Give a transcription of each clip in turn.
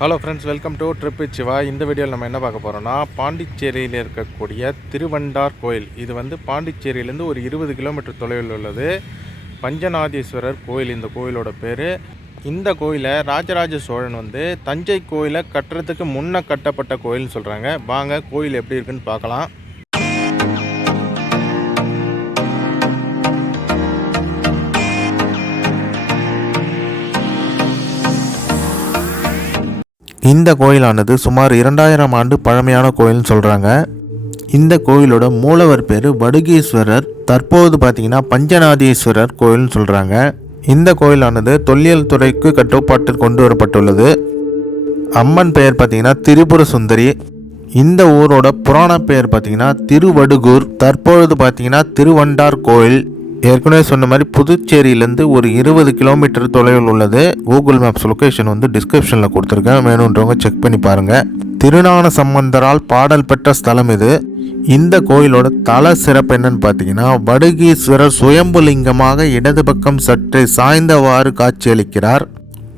Hello friends welcome to trip Siva இந்த வீடியோவில் நம்ம என்ன பார்க்க போகிறோம்னா பாண்டிச்சேரியில் இருக்கக்கூடிய திருவண்டார் கோயில். இது வந்து பாண்டிச்சேரியிலேருந்து ஒரு இருபது கிலோமீட்டர் தொலைவில் உள்ளது. பஞ்சநாதீஸ்வரர் கோயில் இந்த கோயிலோட பேர். இந்த கோயிலை ராஜராஜ சோழன் வந்து தஞ்சை கோயிலை கட்டுறதுக்கு முன்னே கட்டப்பட்ட கோயில்னு சொல்கிறாங்க வாங்க கோயில் எப்படி இருக்குன்னு பார்க்கலாம். இந்த கோயிலானது சுமார் இரண்டாயிரம் ஆண்டு பழமையான கோயில்னு சொல்கிறாங்க இந்த கோயிலோட மூலவர் பேர் வடுகீஸ்வரர். தற்போது பார்த்தீங்கன்னா பஞ்சநாதீஸ்வரர் கோயில்னு சொல்கிறாங்க இந்த கோயிலானது தொல்லியல் துறைக்கு கட்டுப்பாட்டில் கொண்டு வரப்பட்டுள்ளது. அம்மன் பெயர் பார்த்தீங்கன்னா திரிபுர சுந்தரி இந்த ஊரோட புராண பெயர் பார்த்தீங்கன்னா திருவடுகூர். தற்பொழுது பார்த்தீங்கன்னா திருவண்டார் கோயில். ஏற்கனவே சொன்ன மாதிரி புதுச்சேரியிலேருந்து ஒரு இருபது கிலோமீட்டர் தொலைவில் உள்ளது. கூகுள் மேப்ஸ் லொக்கேஷன் வந்து டிஸ்கிரிப்ஷனில் கொடுத்துருக்கேன். வேணுன்றவங்க செக் பண்ணி பாருங்கள் திருஞான சம்பந்தரால் பாடல் பெற்ற ஸ்தலம் இது. இந்த கோயிலோட தல சிறப்பு என்னன்னு பார்த்தீங்கன்னா வடுகீஸ்வரர் சுயம்புலிங்கமாக இடது பக்கம் சற்றே சாய்ந்தவாறு காட்சியளிக்கிறார்.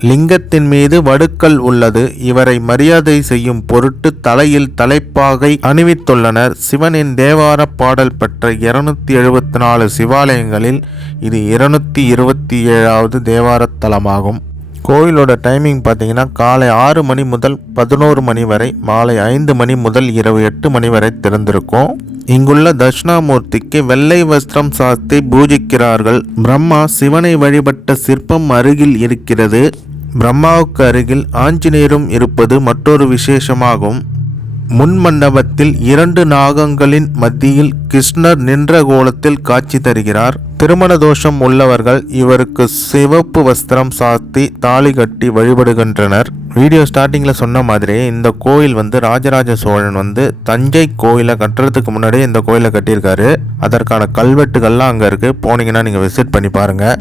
லிங்கத்தின் மீது வடுக்கல் உள்ளது. இவரை மரியாதை செய்யும் பொருட்டு தலையில் தலைப்பாகை அணிவித்துள்ளனர். சிவனின் தேவார பாடல் பெற்ற இருநூத்தி எழுபத்தி நாலு சிவாலயங்களில் இது இருநூத்தி இருபத்தி ஏழாவது தேவார தலமாகும். கோயிலோட டைமிங் பார்த்தீங்கன்னா காலை ஆறு மணி முதல் பதினோரு மணி வரை மாலை ஐந்து மணி முதல் இரவு எட்டு மணி வரை திறந்திருக்கும். இங்குள்ள தட்சிணாமூர்த்திக்கு வெள்ளை வஸ்திரம் சாத்தி பூஜிக்கிறார்கள். பிரம்மா சிவனை வழிபட்ட சிற்பம் அருகில் இருக்கிறது. பிரம்மாவுக்கு அருகில் ஆஞ்சநேயரும் இருப்பது மற்றொரு விசேஷமாகும். முன் மண்டபத்தில் இரண்டு நாகங்களின் மத்தியில் கிருஷ்ணர் நின்ற கோலத்தில் காட்சி தருகிறார். திருமண தோஷம் உள்ளவர்கள் இவருக்கு சிவப்பு வஸ்திரம் சாத்தி தாலி கட்டி வழிபடுகின்றனர். வீடியோ ஸ்டார்டிங்கில் சொன்ன மாதிரி இந்த கோயில் வந்து ராஜராஜ சோழன் வந்து தஞ்சை கோயிலை கட்டுறதுக்கு முன்னாடியே இந்த கோயிலை கட்டியிருக்காரு. அதற்கான கல்வெட்டுகள்லாம் அங்கே இருக்குது போனீங்கன்னா நீங்கள் விசிட் பண்ணி பாருங்கள்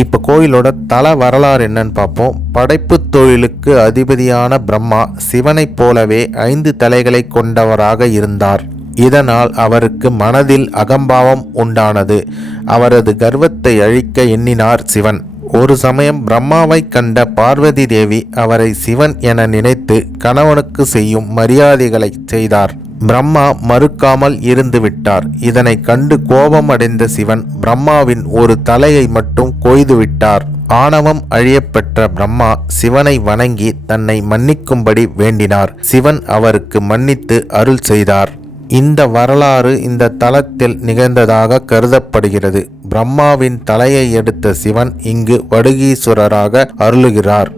இப்போ கோயிலோட தல வரலாறு என்னன்னு பார்ப்போம். படைப்பு தொழிலுக்கு அதிபதியான பிரம்மா சிவனைப் போலவே ஐந்து தலைகளை கொண்டவராக இருந்தார். இதனால் அவருக்கு மனதில் அகம்பாவம் உண்டானது. அவரது கர்வத்தை அழிக்க எண்ணினார் சிவன். ஒரு சமயம் பிரம்மாவை கண்ட பார்வதி தேவி அவரை சிவன் என நினைத்து கணவனுக்கு செய்யும் மரியாதைகளை செய்தார். பிரம்மா மறுக்காமல் இருந்துவிட்டார். இதனை கண்டு கோபமடைந்த சிவன் பிரம்மாவின் ஒரு தலையை மட்டும் கொய்துவிட்டார். ஆணவம் அழியப்பெற்ற பிரம்மா சிவனை வணங்கி தன்னை மன்னிக்கும்படி வேண்டினார். சிவன் அவருக்கு மன்னித்து அருள் செய்தார். இந்த வரலாறு இந்த தலத்தில் நிகழ்ந்ததாக கருதப்படுகிறது. பிரம்மாவின் தலையை எடுத்த சிவன் இங்கு வடுகீஸ்வரராக அருளுகிறார்.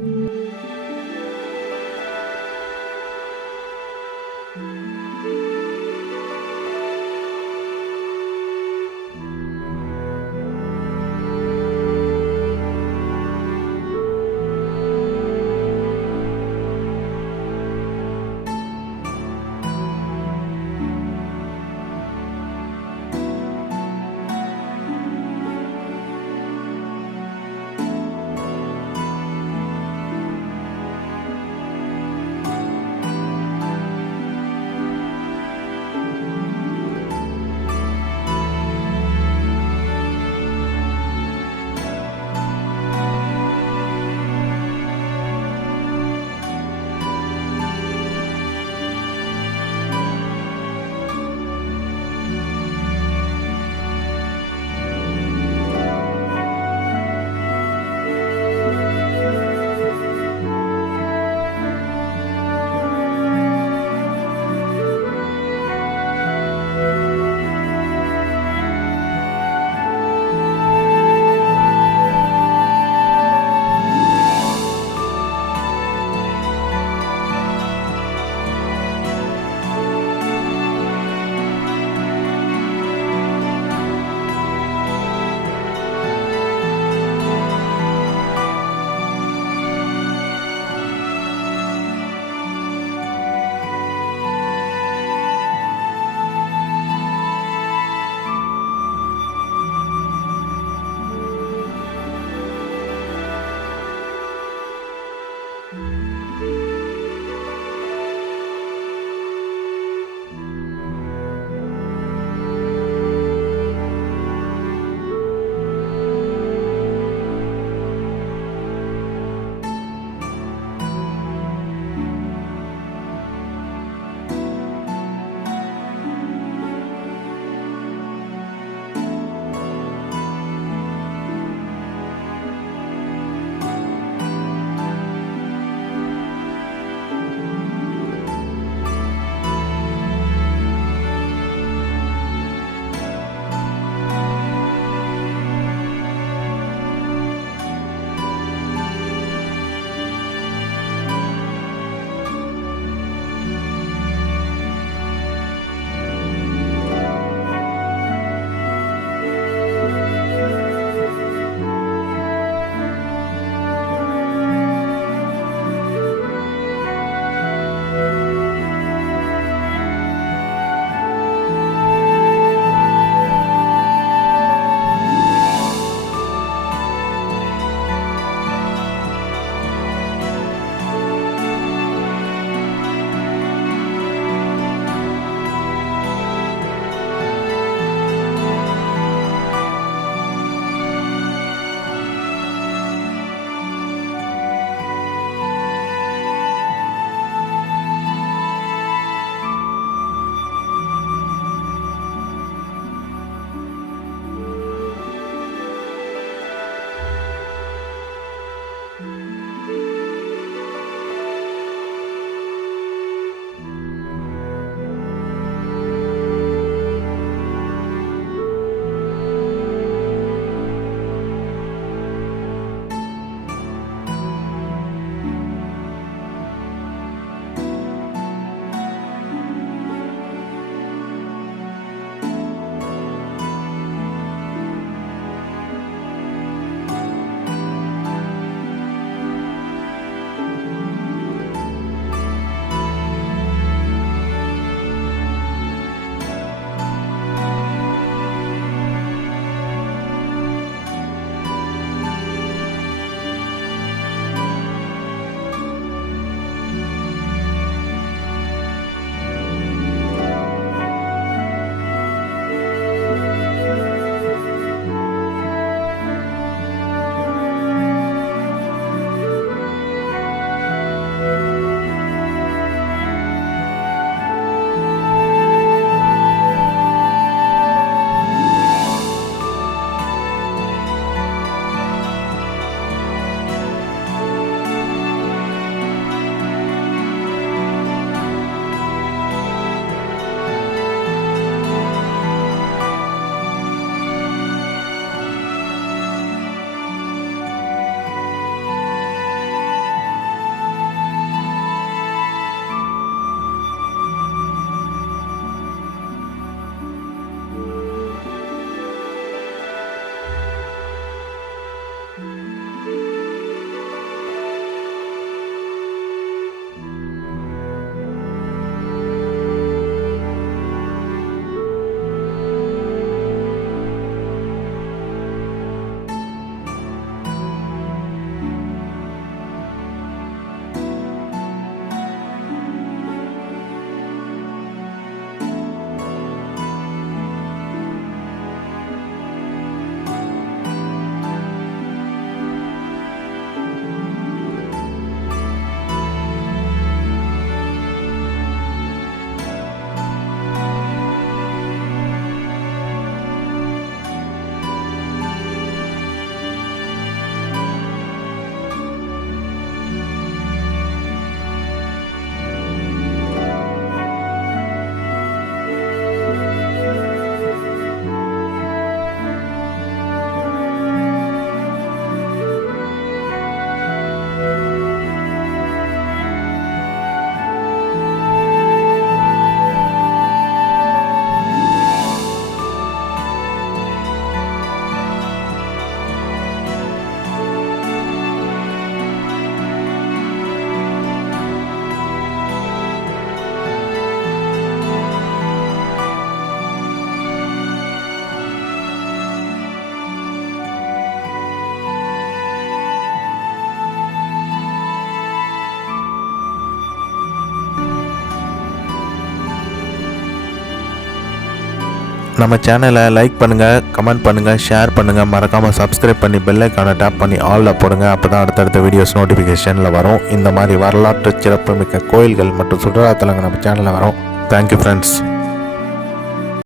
நம்ம சேனலை லைக் பண்ணுங்கள் கமெண்ட் பண்ணுங்கள் ஷேர் பண்ணுங்கள் மறக்காமல் சப்ஸ்கிரைப் பண்ணி பெல்லைக்கான டேப் பண்ணி ஆலில் போடுங்க. அப்போ தான் அடுத்தடுத்த வீடியோஸ் நோட்டிஃபிகேஷனில் வரும். இந்த மாதிரி வரலாற்று சிறப்புமிக்க கோயில்கள் மற்றும் சுற்றுலாத்தலங்கள் நம்ம சேனலில் வரும். Thank you friends